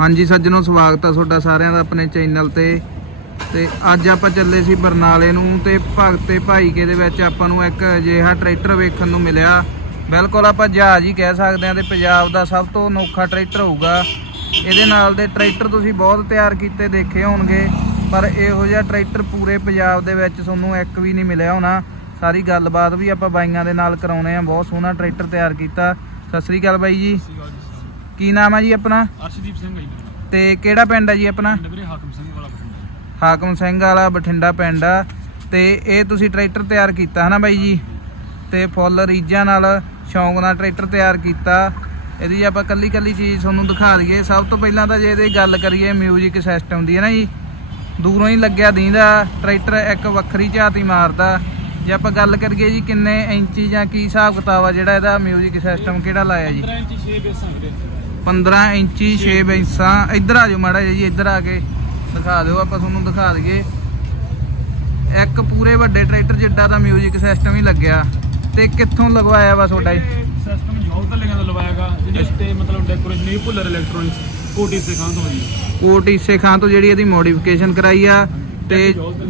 ਹਾਂਜੀ ਸੱਜਣੋ, ਸਵਾਗਤ ਆ ਤੁਹਾਡਾ ਸਾਰਿਆਂ ਦਾ ਆਪਣੇ ਚੈਨਲ ਤੇ। ਤੇ ਅੱਜ ਆਪਾਂ ਚੱਲੇ ਸੀ ਬਰਨਾਲੇ ਨੂੰ ਤੇ ਭਗਤੇ ਭਾਈਕੇ ਦੇ ਵਿੱਚ ਆਪਾਂ ਨੂੰ ਇੱਕ ਅਜਿਹਾ ਟਰੈਕਟਰ ਵੇਖਣ ਨੂੰ ਮਿਲਿਆ। ਬਿਲਕੁਲ ਆਪਾਂ ਜਹਾਜ਼ ਹੀ ਕਹਿ ਸਕਦੇ ਹਾਂ ਤੇ ਪੰਜਾਬ ਦਾ ਸਭ ਤੋਂ ਅਨੋਖਾ ਟਰੈਕਟਰ ਹੋਊਗਾ। ਇਹਦੇ ਨਾਲ ਦੇ ਟਰੈਕਟਰ ਤੁਸੀਂ ਬਹੁਤ ਤਿਆਰ ਕੀਤੇ, ਦੇਖੇ ਹੋਣਗੇ। ਪਰ ਇਹੋ ਜਿਹਾ ਟਰੈਕਟਰ ਪੂਰੇ ਪੰਜਾਬ ਦੇ ਵਿੱਚ ਤੁਹਾਨੂੰ ਇੱਕ ਵੀ ਨਹੀਂ ਮਿਲਿਆ ਹੋਣਾ। ਸਾਰੀ ਗੱਲਬਾਤ ਵੀ ਆਪਾਂ ਬਾਈਆਂ ਦੇ ਨਾਲ ਕਰਾਉਣੇ ਆ। ਬਹੁਤ ਸੋਹਣਾ ਟਰੈਕਟਰ ਤਿਆਰ ਕੀਤਾ। ਸਤਿ ਸ੍ਰੀ ਅਕਾਲ ਬਾਈ ਜੀ। ਕੀ ਨਾਮ ਆ ਜੀ ਆਪਣਾ? ਅਰਸ਼ਦੀਪ ਸਿੰਘ ਜੀ। ਤੇ ਕਿਹੜਾ ਪਿੰਡ ਆ ਜੀ ਆਪਣਾ? ਵੀਰੇ ਹਾਕਮ ਸਿੰਘ ਵਾਲਾ ਬਠਿੰਡਾ। ਹਾਕਮ ਸਿੰਘ ਵਾਲਾ ਬਠਿੰਡਾ ਪਿੰਡ ਆ। ਤੇ ਇਹ ਤੁਸੀਂ ਟਰੈਕਟਰ ਤਿਆਰ ਕੀਤਾ ਹਨਾ ਬਾਈ ਜੀ? ਤੇ ਫੁੱਲ ਰੀਜਾਂ ਨਾਲ ਸ਼ੌਂਕ ਨਾਲ ਟਰੈਕਟਰ ਤਿਆਰ ਕੀਤਾ। ਇਹਦੀ ਆਪਾਂ ਕੱਲੀ ਕੱਲੀ ਚੀਜ਼ ਤੁਹਾਨੂੰ ਦਿਖਾ ਦਈਏ। ਸਭ ਤੋਂ ਪਹਿਲਾਂ ਤਾਂ ਜੇ ਇਹਦੀ ਗੱਲ ਕਰੀਏ ਮਿਊਜ਼ਿਕ ਸਿਸਟਮ ਦੀ ਹੈ ਨਾ ਜੀ? ਦੂਰੋਂ ਹੀ ਲੱਗਿਆ ਦੀਂਦਾ ਟਰੈਕਟਰ ਇੱਕ ਵੱਖਰੀ ਝਾਤੀ ਮਾਰਦਾ। ਜੇ ਆਪਾਂ ਗੱਲ ਕਰੀਏ ਜੀ ਕਿੰਨੇ ਇੰਚੀ ਜਾਂ ਕੀ ਹਿਸਾਬ ਕਿਤਾਬ ਆ ਜਿਹੜਾ ਇਹਦਾ ਮਿਊਜ਼ਿਕ ਸਿਸਟਮ ਕਿਹੜਾ ਲਾਇਆ ਜੀ? 15 ਇੰਚ 6 ਬੇਸਾਂ ਵੀਰੇ। 15 ਇੰਚੀ 6 ਬੈਂਸਾਂ। ਇੱਧਰ ਆ ਜਾਓ ਮਾੜਾ ਜਿਹਾ ਜੀ ਇੱਧਰ ਆ ਕੇ ਦਿਖਾ ਦਿਓ ਆਪਾਂ ਤੁਹਾਨੂੰ ਦਿਖਾ ਦਈਏ। ਇੱਕ ਪੂਰੇ ਵੱਡੇ ਟਰੈਕਟਰ ਜਿੱਡਾ ਦਾ 뮤직 ਸਿਸਟਮ ਹੀ ਲੱਗਿਆ। ਤੇ ਕਿੱਥੋਂ ਲਗਵਾਇਆ ਵਾ ਤੁਹਾਡਾ ਜੀ? ਸਿਸਟਮ ਜੌਬ ਤਾਂ ਲਿਖਿਆ ਲਵਾਇਆਗਾ ਜਿਹਦੇ ਉੱਤੇ ਮਤਲਬ ਡੈਕੋਰੇਸ਼ਨ ਇਹ ਭੁੱਲਰ ਇਲੈਕਟ੍ਰੋਨਿਕਸ ਕੋਟੀ ਸੇ ਖਾਂ ਤੋਂ ਹੋਈ ਕੋਟ ਈਸੇ ਖਾਂ ਤੋਂ ਜਿਹੜੀ ਇਹਦੀ ਮੋਡੀਫਿਕੇਸ਼ਨ ਕਰਾਈ ਆ। ਤੇ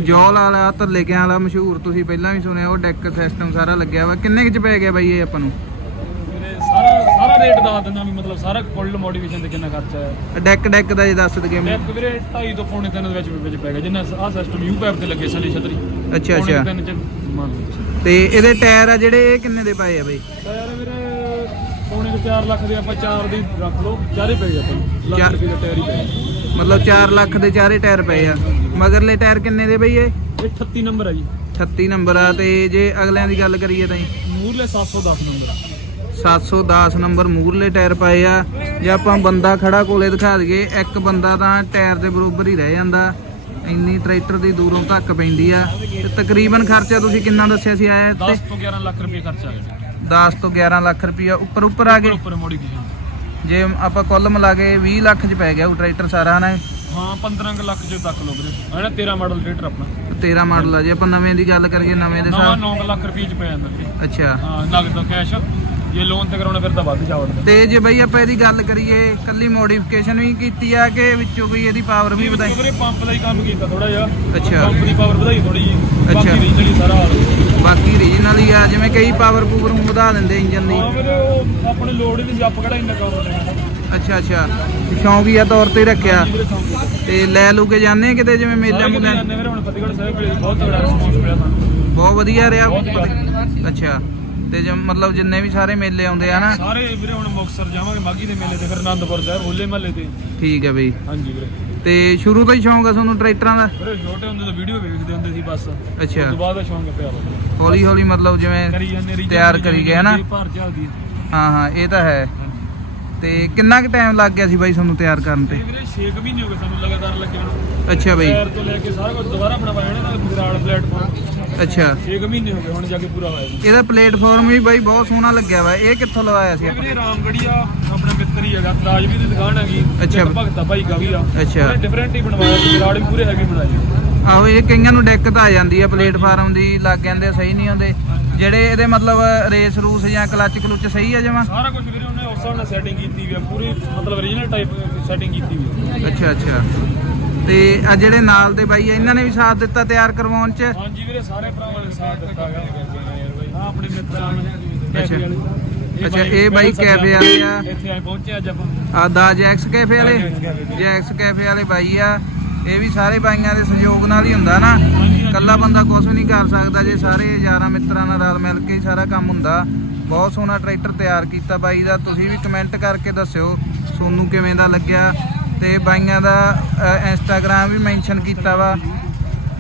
ਜੌਲ ਵਾਲਾ ਧੱਲੇਕਿਆਂ ਵਾਲਾ ਮਸ਼ਹੂਰ ਤੁਸੀਂ ਪਹਿਲਾਂ ਵੀ ਸੁਣਿਆ ਉਹ ਡੈਕ ਸਿਸਟਮ ਸਾਰਾ ਲੱਗਿਆ ਵਾ। ਕਿੰਨੇ ਕੁ ਚ ਪੈ ਗਿਆ ਬਾਈ ਇਹ ਆਪਾਂ ਨੂੰ? ਸਾਰਾ ਰੇਟ ਦੱਸ ਦਿੰਦਾ ਵੀ ਮਤਲਬ ਸਾਰਾ ਕੁੱਲ ਮੋਡੀਫਿਕੇਸ਼ਨ ਤੇ ਕਿੰਨਾ ਖਰਚਾ ਹੈ ਡੈਕ ਡੈਕ ਦਾ ਜੇ ਦੱਸ ਦਗੇ ਇੱਕ ਵੀਰੇ 2.5 ਤੋਂ ਪੌਣੇ 3 ਦੇ ਵਿੱਚ ਵਿੱਚ ਪੈ ਗਿਆ ਜਿੰਨਾ ਆਹ ਸਿਸਟਮ ਯੂ ਪੈਪ ਤੇ ਲੱਗੇ ਸਲੀ ਛਤਰੀ। ਅੱਛਾ ਅੱਛਾ। ਤਿੰਨ ਚ ਮੰਨ ਲਓ ਤੇ ਇਹਦੇ ਟਾਇਰ ਆ ਜਿਹੜੇ ਇਹ ਕਿੰਨੇ ਦੇ ਪਏ ਆ ਬਾਈ? ਟਾਇਰ ਵੀਰੇ ਪੌਣੇ ਕੁ 4 ਲੱਖ ਦੇ ਆਪਾਂ 4 ਦੀ ਰੱਖ ਲਓ ਚਾਰੇ ਪੈ ਗਏ ਆਪਾਂ। ਲੱਖ ਰੁਪਏ ਦਾ ਟਾਇਰ ਹੀ ਪੈ ਗਿਆ ਮਤਲਬ 4 ਲੱਖ ਦੇ ਚਾਰੇ ਟਾਇਰ ਪਏ ਆ। ਮਗਰਲੇ ਟਾਇਰ ਕਿੰਨੇ ਦੇ ਬਈ ਇਹ? ਇਹ 38 ਨੰਬਰ ਹੈ ਜੀ। 36 ਨੰਬਰ ਆ ਤੇ ਜੇ ਅਗਲਿਆਂ ਦੀ ਗੱਲ ਕਰੀਏ ਤਾਂ ਮੂਰਲੇ 710 ਨੰਬਰ। 710 ਨੰਬਰ ਮੂਰਲੇ ਟਾਇਰ ਪਏ ਆ। ਜੇ ਆਪਾਂ ਬੰਦਾ ਖੜਾ ਕੋਲੇ ਦਿਖਾ ਦਈਏ ਇੱਕ ਬੰਦਾ ਤਾਂ ਟਾਇਰ ਦੇ ਬਰੋਬਰ ਹੀ ਰਹਿ ਜਾਂਦਾ। ਇੰਨੀ ਟਰੈਕਟਰ ਦੀ ਦੂਰੋਂ ਧੱਕ ਪੈਂਦੀ ਆ। ਤੇ ਤਕਰੀਬਨ ਖਰਚਾ ਤੁਸੀਂ ਕਿੰਨਾ ਦੱਸਿਆ ਸੀ ਆਇਆ 10 ਤੋਂ 11 ਲੱਖ ਰੁਪਏ ਖਰਚਾ ਆ ਗਿਆ 10 ਤੋਂ 11 ਲੱਖ ਰੁਪਈਆ ਉੱਪਰ ਉੱਪਰ ਆ ਗਏ? ਉੱਪਰ ਮੋਡੀਫਿਕੇਸ਼ਨ ਜੇ ਆਪਾਂ ਕੁੱਲ ਮਿਲਾ ਕੇ 20 ਲੱਖ ਚ ਪੈ ਗਿਆ ਉਹ ਟਰੈਕਟਰ ਸਾਰਾ ਨਾ ਹਾਂ 15 ਕੁ ਲੱਖ ਚ ਤੱਕ ਲੋ ਵੀਰੇ ਇਹਦਾ 13 ਮਾਡਲ ਟਰੈਕਟਰ ਆਪਣਾ। 13 ਮਾਡਲ ਆ। ਜੇ ਆਪਾਂ ਨਵੇਂ ਦੀ ਗੱਲ ਕਰੀਏ ਨਵੇਂ ਦੇ ਸਾਹ 9 ਲੱਖ ਰੁਪਏ ਚ ਪੈ ਜਾਂਦਾ ਅੱਛਾ। ਹਾਂ ਨਗਦ ਕੈਸ਼ ਜੇ ਲੋਨ ਤੇ ਕਰਾਉਣਾ ਫਿਰ ਤਾਂ ਵੱਧ ਜਾਵੜਦਾ ਤੇ ਜੇ ਬਈ ਆਪਾਂ ਇਹਦੀ ਗੱਲ ਕਰੀਏ ਕੱਲੀ ਮੋਡੀਫਿਕੇਸ਼ਨ ਵੀ ਕੀਤੀ ਆ ਕਿ ਵਿੱਚੋਂ ਕੋਈ ਇਹਦੀ ਪਾਵਰ ਵੀ ਵਧਾਈ? ਵੀਰੇ ਪੰਪ ਦਾ ਹੀ ਕੰਮ ਕੀਤਾ ਥੋੜਾ ਜਿਹਾ। ਅੱਛਾ। ਪੰਪ ਦੀ ਪਾਵਰ ਵਧਾਈ ਥੋੜੀ ਜੀ ਅੱਛਾ। ਬਾਕੀ ਰੀਜਨਲੀ ਸਾਰਾ ਹਾਲ। ਬਾਕੀ ਰੀਜਨਲ ਹੀ ਆ ਜਿਵੇਂ ਕਈ ਪਾਵਰ ਪੂਵਰ ਨੂੰ ਵਧਾ ਦਿੰਦੇ ਇੰਜਨ ਦੀ। ਹਾਂ ਵੀਰੇ ਉਹ ਆਪਣੇ ਲੋਡ ਹੀ ਨਹੀਂ ਜੱਪ ਕਿਹੜਾ ਇੰਨਾ ਕੰਮ ਹੁੰਦਾ ਅੱਛਾ ਅੱਛਾ। ਸ਼ੌਂਕੀਆ ਤੌਰ ਤੇ ਰੱਖਿਆ। ਤੇ ਲੈ ਲੂ ਕੇ ਜਾਂਦੇ ਆ ਕਿਤੇ ਜਿਵੇਂ ਮੇਲੇ ਸਾਰੇ ਮੁੱਲੇ ਜਾਂਦੇ ਵੀਰੇ ਹੁਣ ਫਤਿਹਗੜ੍ਹ ਸਾਹਿਬ ਵੇਲੇ ਬਹੁਤ ਤਗੜਾ ਰਿਸਪੌਂਸ ਮਿਲਿਆ ਸਾਨੂੰ। ਬਹੁਤ ਵਧੀਆ ਰਿਹਾ। ਅੱਛਾ। ਤੇ ਜੇ ਮਤਲਬ ਜਿੰਨੇ ਵੀ ਸਾਰੇ ਮੇਲੇ ਆਉਂਦੇ ਆ ਨਾ। ਸਾਰੇ ਵੀਰੇ ਹੁਣ ਮੁਕਤਸਰ ਜਾਵਾਂਗੇ ਮਾਗੀ ਦੇ ਮੇਲੇ ਤੇ ਫਿਰ ਆਨੰਦਪੁਰ ਸਾਹਿਬ ਹੋਲੇ ਮਹੱਲੇ ਤੇ। ਠੀਕ ਹੈ ਬਈ। ਹਾਂਜੀ ਵੀਰੇ। ਤੇ ਸ਼ੁਰੂ ਤੋਂ ਹੀ ਸ਼ੌਂਕ ਆ ਤੁਹਾਨੂੰ ਟਰੈਕਟਰਾਂ ਦਾ? ਵੀਰੇ ਛੋਟੇ ਹੁੰਦੇ ਤਾਂ ਵੀਡੀਓ ਵੇਖਦੇ ਹੁੰਦੇ ਸੀ ਬਸ। ਉਸ ਅੱਛਾ ਤੋਂ ਬਾਅਦ ਦਾ ਸ਼ੌਂਕ ਪਿਆ ਵਾ। ਹੌਲੀ ਹੌਲੀ ਮਤਲਬ ਜਿਵੇਂ ਤਿਆਰ ਕਰੀ ਗਏ ਨਾ। ਭਾਰ ਚੱਲਦੀ ਹੈ ਹਾਂ ਇਹ ਤਾਂ ਹੈ। ਤੇ ਕਿੰਨਾ ਕੁ ਟਾਈਮ ਲੱਗ ਗਿਆ ਸੀ ਬਾਈ ਤੁਹਾਨੂੰ ਤਿਆਰ ਕਰਨ ਤੇ? ਵੀਰੇ 6 ਮਹੀਨੇ ਹੋ ਗਏ ਸਾਨੂੰ ਲਗਾਤਾਰ ਲੱਗੇ ਨੂੰ। ਅੱਛਾ ਬਈ। ਟਾਇਰ ਤੋਂ ਲੈ ਕੇ ਸਾਰਾ ਕੁਝ ਦੁਬਾਰਾ ਬਣਵਾਇਆ ਨਾ ਨਾਲ ਗਰਾਲ ਪਲੇਟਫਾਰਮ ਅੱਛਾ। 6 ਮਹੀਨੇ ਹੋ ਗਏ ਹੁਣ ਜਾ ਕੇ ਪੂਰਾ ਹੋਇਆ ਜੀ। ਇਹਦਾ ਪਲੇਟਫਾਰਮ ਵੀ ਬਾਈ ਬਹੁਤ ਸੋਹਣਾ ਲੱਗਿਆ ਵਾ ਇਹ ਕਿੱਥੋਂ ਲਵਾਇਆ ਸੀ ਇਹ ਵੀਰੇ ਰਾਮਗੜੀਆ ਆਪਣਾ ਮਿੱਤਰ ਹੀ ਹੈਗਾ ਤਾਜਵੀਰ ਦੀ ਦੁਕਾਨ ਹੈਗੀ ਅੱਛਾ। ਇੱਕ ਭਗਤਾ ਭਾਈ ਕਾ ਵੀ ਆ। ਅੱਛਾ। ਡਿਫਰੈਂਟ ਹੀ ਬਣਵਾਇਆ ਸੀ ਗਰਾਲ ਵੀ ਪੂਰੇ ਹੈਵੀ ਬਣਾਏ। ਆਹੋ ਇਹ ਕਈਆਂ ਨੂੰ ਦਿੱਕਤ ਆ ਜਾਂਦੀ ਆ ਪਲੇਟਫਾਰਮ ਦੀ ਲੱਗ ਜਾਂਦੇ ਸਹੀ ਨਹੀਂ ਆਉਂਦੇ। ਜਿਹੜੇ ਇਹਦੇ ਮਤਲਬ ਰੇਸ ਰੂਸ ਜਾਂ ਕਲੱਚ ਕਲੁੱਚ ਸਹੀ ਆ ਜਮਾ? ਸਾਰਾ ਕੁਝ ਵੀਰੇ ਉਹਨੇ ਉਸ ਹਿਸਾਬ ਨਾਲ ਸੈਟਿੰਗ ਕੀਤੀ ਵੀ ਆ ਪੂਰੀ ਮਤਲਬ ਓਰੀਜਨਲ ਟਾਈਪ ਸੈਟਿੰਗ ਕੀਤੀ ਵੀ ਆ। ਅੱਛਾ ਅੱਛਾ। ਤੇ ਆ ਜਿਹੜੇ ਨਾਲ ਦੇ ਬਾਈ ਆ ਇਹਨਾਂ ਨੇ ਵੀ ਸਾਥ ਦਿੱਤਾ ਤਿਆਰ ਕਰਵਾਉਣ ਚ? ਹਾਂਜੀ ਵੀਰੇ ਸਾਰੇ ਭਰਾਵਾਂ ਨੇ ਸਾਥ ਦਿੱਤਾ ਗਿਆ ਹਾਂ ਆਪਣੇ ਮਿੱਤਰਾਂ ਨੇ ਕੈਫੇ ਵਾਲੇ। ਅੱਛਾ, ਇਹ ਬਾਈ ਕੈਫੇ ਵਾਲੇ ਆ। ਇੱਥੇ ਆ ਪਹੁੰਚੇ ਅੱਜ ਆਪਾਂ। ਆ ਦਾ ਜੈਕਸ ਕੈਫੇ ਵਾਲੇ? ਜੈਕਸ ਕੈਫੇ ਵਾਲੇ। ਬਾਈ ਆ। ਇਹ ਵੀ ਸਾਰੇ ਬਾਈਆਂ ਦੇ ਸਹਿਯੋਗ ਨਾਲ ਹੀ ਹੁੰਦਾ ਨਾ। ਇਕੱਲਾ ਬੰਦਾ ਕੁਝ ਵੀ ਨਹੀਂ ਕਰ ਸਕਦਾ ਜੇ ਸਾਰੇ ਯਾਰਾਂ ਮਿੱਤਰਾਂ ਨਾਲ ਰਲ ਮਿਲ ਕੇ ਹੀ ਸਾਰਾ ਕੰਮ ਹੁੰਦਾ। ਬਹੁਤ ਸੋਹਣਾ ਟਰੈਕਟਰ ਤਿਆਰ ਕੀਤਾ ਬਾਈ ਦਾ। ਤੁਸੀਂ ਵੀ ਕਮੈਂਟ ਕਰਕੇ ਦੱਸਿਓ ਸੋਨੂੰ ਕਿਵੇਂ ਦਾ ਲੱਗਿਆ। ਤੇ ਬਾਈਆਂ ਦਾ ਇੰਸਟਾਗ੍ਰam ਵੀ ਮੈਂਸ਼ਨ ਕੀਤਾ ਵਾ।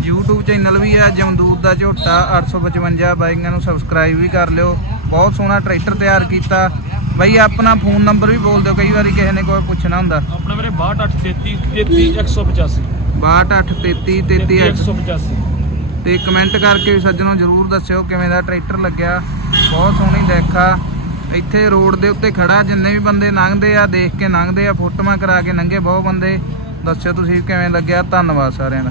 YouTube ਚੈਨਲ ਵੀ ਆ ਜਮਦੂਤ ਦਾ ਝੋਟਾ 855 ਬਾਈਆਂ ਨੂੰ ਸਬਸਕ੍ਰਾਈਬ ਵੀ ਕਰ ਲਿਓ। ਬਹੁਤ ਸੋਹਣਾ ਟਰੈਕਟਰ ਤਿਆਰ ਕੀਤਾ। ਬਾਈ ਆਪਣਾ ਫੋਨ ਨੰਬਰ ਵੀ ਬੋਲ ਦਿਓ ਕਈ ਵਾਰੀ ਕਿਸੇ ਨੇ ਕੋਈ ਪੁੱਛਣਾ ਹੁੰਦਾ। ਆਪਣਾ ਵੀਰੇ 6233 33185 6233 33 185 ਤੇ ਕਮੈਂਟ ਕਰਕੇ ਵੀ ਸੱਜਣੋ ਜਰੂਰ ਦੱਸਿਓ ਕਿਵੇਂ ਦਾ ਟਰੈਕਟਰ ਲੱਗਿਆ। ਬਹੁਤ ਸੋਹਣੀ ਦੇਖਾ। ਇੱਥੇ ਰੋਡ ਦੇ ਉੱਤੇ ਖੜਾ, ਜਿੰਨੇ ਵੀ ਬੰਦੇ ਲੰਘਦੇ ਆ, ਦੇਖ ਕੇ ਲੰਘਦੇ ਆ, ਫੋਟੋਆਂ ਕਰਾ ਕੇ ਲੰਘੇ ਬਹੁਤ ਬੰਦੇ। ਦੱਸਿਓ ਤੁਸੀਂ ਕਿਵੇਂ ਲੱਗਿਆ? ਧੰਨਵਾਦ ਸਾਰਿਆਂ ਦਾ।